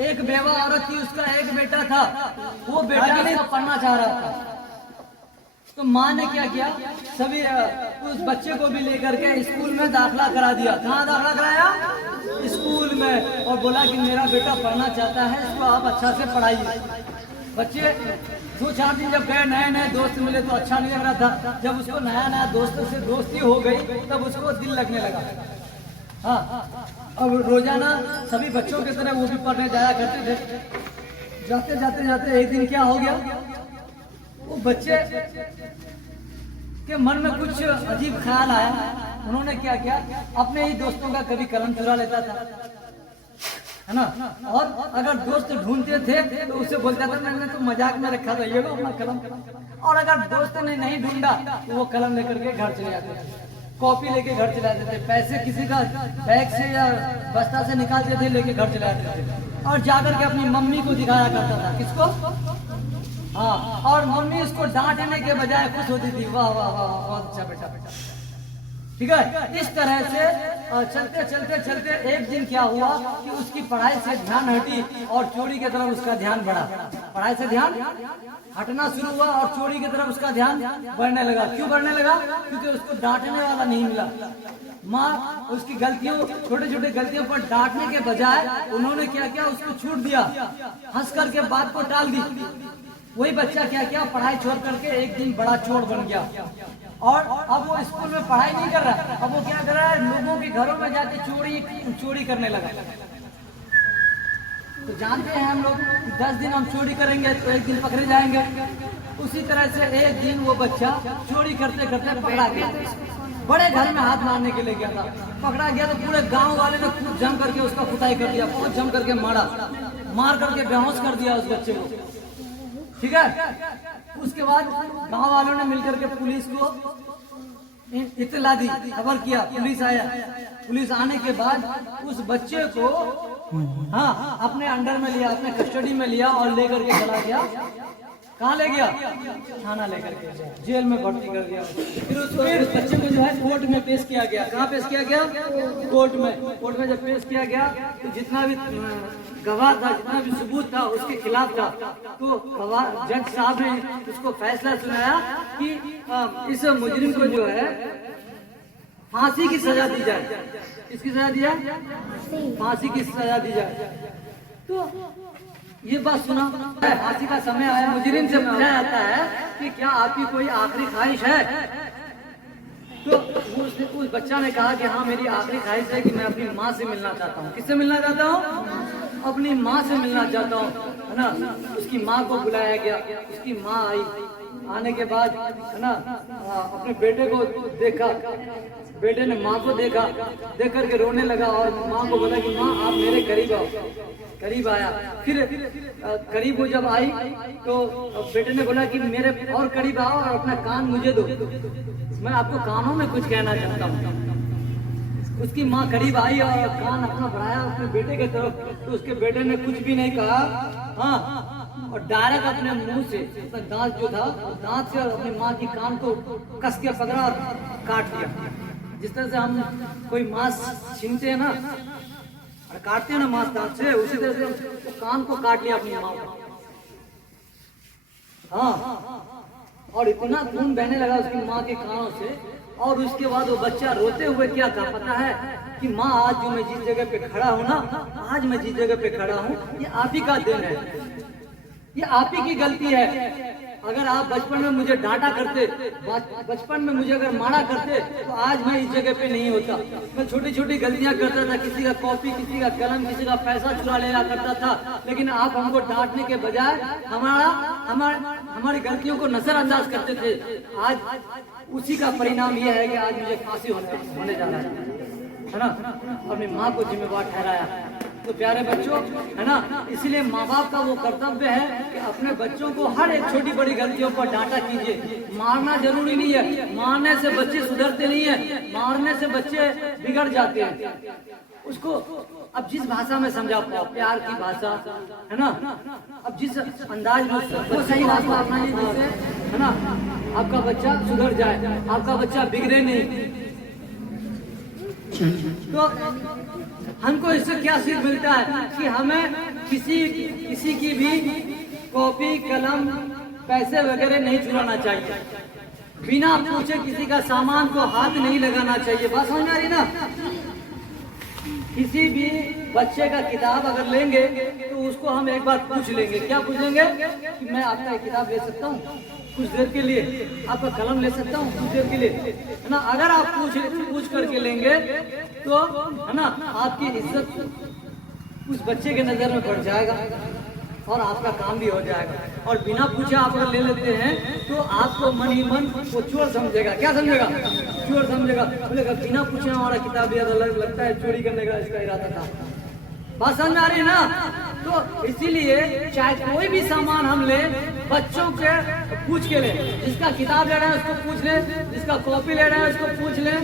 एक बेवा औरत थी, उसका एक बेटा था, वो बेटा नहीं पढ़ना चाह रहा था। तो माँ ने क्या किया, सभी उस बच्चे को भी लेकर के स्कूल में दाखिला करा दिया। कहाँ दाखिला कराया? स्कूल में। और बोला कि मेरा बेटा पढ़ना चाहता है, इसको आप अच्छा से पढ़ाइए। बच्चे 2-4 दिन जब गए, नए नए दोस्त मिले तो अच्छा नहीं लग रहा था। जब उसको नया नया दोस्तों से दोस्ती हो गई तब उसको दिल लगने लगा। हाँ, अब रोजाना सभी बच्चों की तरह वो भी पढ़ने जाया करते थे। जाते जाते जाते एक दिन क्या हो गया, वो बच्चे के मन में कुछ अजीब ख्याल आया। उन्होंने क्या किया, अपने ही दोस्तों का कभी कलम चुरा लेता था, है ना, और अगर दोस्त ढूंढते थे तो उससे बोलता था मैंने तो मजाक में रखा था, ये लो अपना कलम। और अगर दोस्त ने नहीं ढूंढा तो वो कलम लेकर के घर चले जाते थे, कॉपी लेके घर चले जाते थे, पैसे किसी का बैग से या बस्ता से निकालते थे, लेके घर चले जाते थे, और जाकर के अपनी मम्मी को दिखाया करता था। किसको? हाँ, और मम्मी उसको डांटने के बजाय खुश होती थी, वाह वाह वाह बहुत अच्छा बेटा बेटा। ठीक है, इस तरह से चलते चलते चलते एक दिन क्या हुआ कि उसकी पढ़ाई से ध्यान हटी और चोरी की तरफ उसका ध्यान बढ़ा। पढ़ाई से ध्यान हटना शुरू हुआ और चोरी की तरफ उसका ध्यान बढ़ने लगा। क्यों बढ़ने लगा? क्योंकि उसको डांटने वाला नहीं मिला। माँ उसकी गलतियों, छोटे छोटे गलतियों पर डांटने के बजाय उन्होंने क्या किया, उसको छूट दिया, हंस करके बात को टाल दी। वही बच्चा क्या किया, पढ़ाई छोड़ करके एक दिन बड़ा चोर बन गया। और अब वो स्कूल में पढ़ाई नहीं कर रहा, अब वो क्या कर रहा है, लोगों के घरों में जाके चोरी करने लगा। तो जानते हैं हम लोग 10 दिन हम चोरी करेंगे तो एक दिन पकड़े जाएंगे। उसी तरह से एक दिन वो बच्चा चोरी करते करते पकड़ा गया। बड़े घर में हाथ मारने के लिए गया था, पकड़ा गया तो पूरे गांव वाले ने खूब जम करके उसका कुटाई कर दिया, बहुत जम करके मार करके बेहोश कर दिया उस बच्चे को। ठीक है, उसके बाद गांव वालों ने मिलकर के पुलिस को इत्तला दी, खबर किया, पुलिस आया। पुलिस आने के बाद उस बच्चे को हाँ अपने अंडर में लिया, अपने कस्टडी में लिया और लेकर के चला गया। कहाँ ले गया? थाना लेकर के जेल में भर्ती कर दिया। फिर उस बच्चे को जो है कोर्ट में पेश किया गया। कहाँ पेश किया गया? कोर्ट में। कोर्ट में जब पेश किया गया तो जितना भी गवाह था, जितना भी सबूत था उसके खिलाफ था, तो गवाह जज साहब ने उसको फैसला सुनाया कि इस मुजरिम को जो है फांसी की सजा दी जाए। किसकी सजा दी जाए? फांसी की सजा दी जाए। तो ये बात सुना, फांसी का समय आया, मुजरिम से पूछा जाता है कि क्या आपकी कोई आखिरी ख्वाहिश है? तो उस बच्चा ने कहा कि हाँ मेरी आखिरी ख्वाहिश है कि मैं अपनी माँ से मिलना चाहता हूँ। किससे मिलना चाहता हूँ? अपनी माँ से मिलना चाहता हूँ, है ना। उसकी माँ को बुलाया गया, उसकी माँ आई। आने के बाद है ना अपने बेटे को देखा, बेटे ने माँ को देखा, देख करके रोने लगा और माँ को बोला कि माँ आप मेरे करीब आओ। करीब आया, फिर करीब वो जब आई तो बेटे ने बोला कि मेरे और करीब आओ और अपना कान मुझे दो, मैं आपको कानों में कुछ कहना चाहता हूँ। उसकी माँ करीब आई और कान अपना बढ़ाया अपने बेटे के तरफ, तो उसके बेटे ने कुछ भी नहीं कहा, हाँ, और डायरेक्ट अपने मुंह से अपना दांत जो था दांत से अपनी माँ की कान को कस के पकड़ा और काट दिया। जिस तरह से हम कोई मांस छीनते हैं ना और काटते हैं ना मांस दांत से, उसी तरह से तो कान को काट लिया अपनी माँ को। हाँ, और इतना खून बहने लगा उसकी माँ के कानों से। और उसके बाद वो बच्चा रोते हुए क्या कहा पता है कि माँ आज जो मैं जिस जगह पे खड़ा हूँ ना, आज मैं जिस जगह पे खड़ा हूँ ये आप ही का देन है, ये आप ही की गलती है। अगर आप बचपन में मुझे डांटा करते, बचपन में मुझे अगर मारा करते तो आज मैं इस जगह पे नहीं होता। मैं छोटी छोटी गलतियां करता था, किसी का कॉपी, किसी का कलम, किसी का पैसा चुरा लेना करता था, लेकिन आप हमको डांटने के बजाय हमारी गलतियों को नजरअंदाज करते थे। आज उसी का परिणाम यह है कि आज मुझे फांसी होने जा रहा है ना। अपनी माँ को जिम्मेवार ठहराया। तो प्यारे बच्चों, है ना, इसलिए माँ बाप का वो कर्तव्य है कि अपने बच्चों को हर एक छोटी बड़ी गलतियों पर डांटा कीजिए। मारना जरूरी नहीं है, मारने से बच्चे सुधरते नहीं है, मारने से बच्चे बिगड़ जाते हैं। उसको अब जिस भाषा में समझा पाओ, प्यार की भाषा, है ना, अब जिस अंदाज में वो सही भाषा अपनाइए जिससे, है ना, आपका बच्चा सुधर जाए, आपका बच्चा बिगड़े नहीं। तो हमको इससे क्या सीख मिलता है कि हमें किसी की भी कॉपी कलम पैसे वगैरह नहीं चुराना चाहिए, बिना पूछे किसी का सामान को हाथ नहीं लगाना चाहिए। बात समझ आ रही ना? किसी भी बच्चे का किताब अगर लेंगे तो उसको हम एक बार पूछ लेंगे। क्या पूछ लेंगे? कि मैं आपका एक किताब ले सकता हूँ कुछ देर के लिए, आपका कलम ले सकता हूँ कुछ देर के लिए, है ना? अगर आप पूछ करके लेंगे तो है ना आपकी इज्जत उस बच्चे के नजर में बढ़ जाएगा और आपका काम भी हो जाएगा। और बिना पूछे आप अगर ले लेते हैं तो आपको मन ही मन वो चोर समझेगा। क्या समझेगा? चोर समझेगा। बोलेगा बिना पूछे हमारा किताब दिया, लगता है चोरी करने का इसका इरादा था। बात समझ आ रही है ना? तो इसीलिए चाहे कोई भी सामान हम ले, बच्चों के पूछ के ले। जिसका किताब ले रहे हैं उसको पूछ ले, जिसका कॉपी ले रहे हैं उसको पूछ ले।